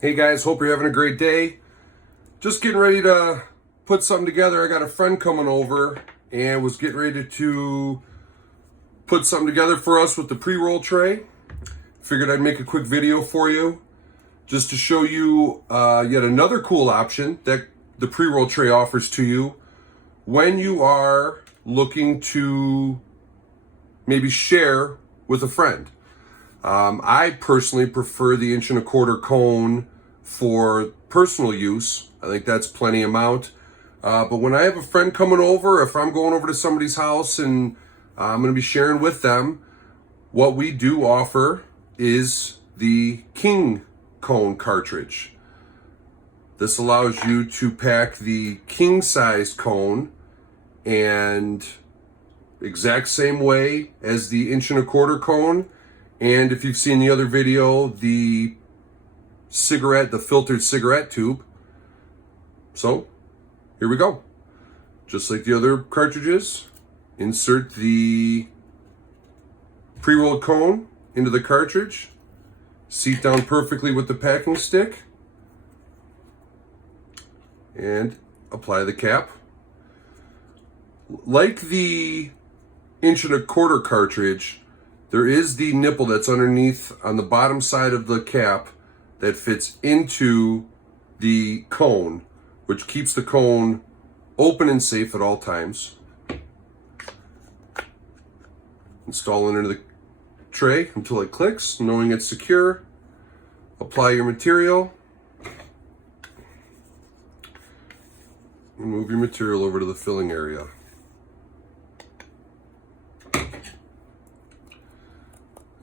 Hey guys, hope you're having a great day. Just getting ready to put something together. I got a friend coming over and was getting ready to put something together for us with the pre-roll tray. Figured I'd make a quick video for you just to show you yet another cool option that the pre-roll tray offers to you when you are looking to maybe share with a friend. I personally prefer the 1.25" cone for personal use. I think that's plenty amount. But when I have a friend coming over, if I'm going over to somebody's house and I'm going to be sharing with them, what we do offer is the king cone cartridge. This allows you to pack the king size cone and exact same way as the 1.25" cone. And if you've seen the other video, the filtered cigarette tube. So here we go. Just like the other cartridges, insert the pre-rolled cone into the cartridge, seat down perfectly with the packing stick, and apply the cap. Like the 1.25" cartridge, there is the nipple that's underneath on the bottom side of the cap that fits into the cone, which keeps the cone open and safe at all times. Install it into the tray until it clicks, knowing it's secure. Apply your material. And move your material over to the filling area.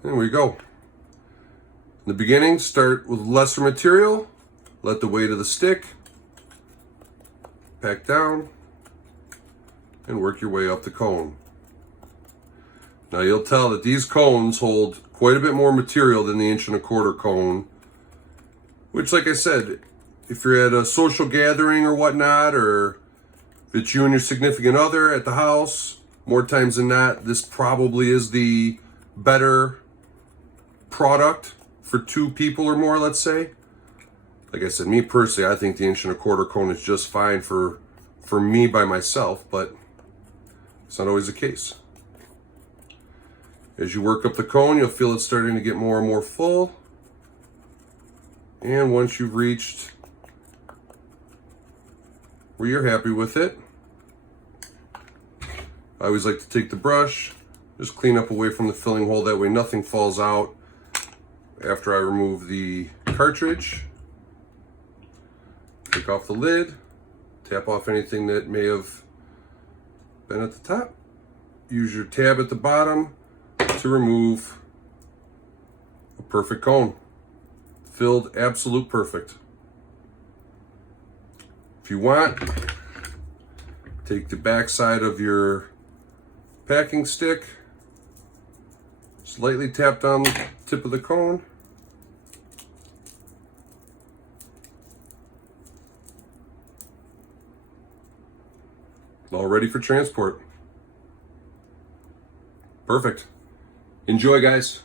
There we go. In the beginning, start with lesser material, let the weight of the stick pack down, and work your way up the cone. Now you'll tell that these cones hold quite a bit more material than the 1.25" cone, which, like I said, if you're at a social gathering or whatnot, or if it's you and your significant other at the house, more times than not, this probably is the better product for two people or more, let's say. Like I said, me personally, I think the 1.25" cone is just fine for me by myself, but it's not always the case. As you work up the cone, you'll feel it starting to get more and more full. And once you've reached where you're happy with it, I always like to take the brush, just clean up away from the filling hole, that way nothing falls out after I remove the cartridge. Take off the lid, tap off anything that may have been at the top. Use your tab at the bottom to remove a perfect cone. Filled, absolute perfect. If you want, take the back side of your packing stick, slightly tap down the tip of the cone. All ready for transport. Perfect. Enjoy, guys.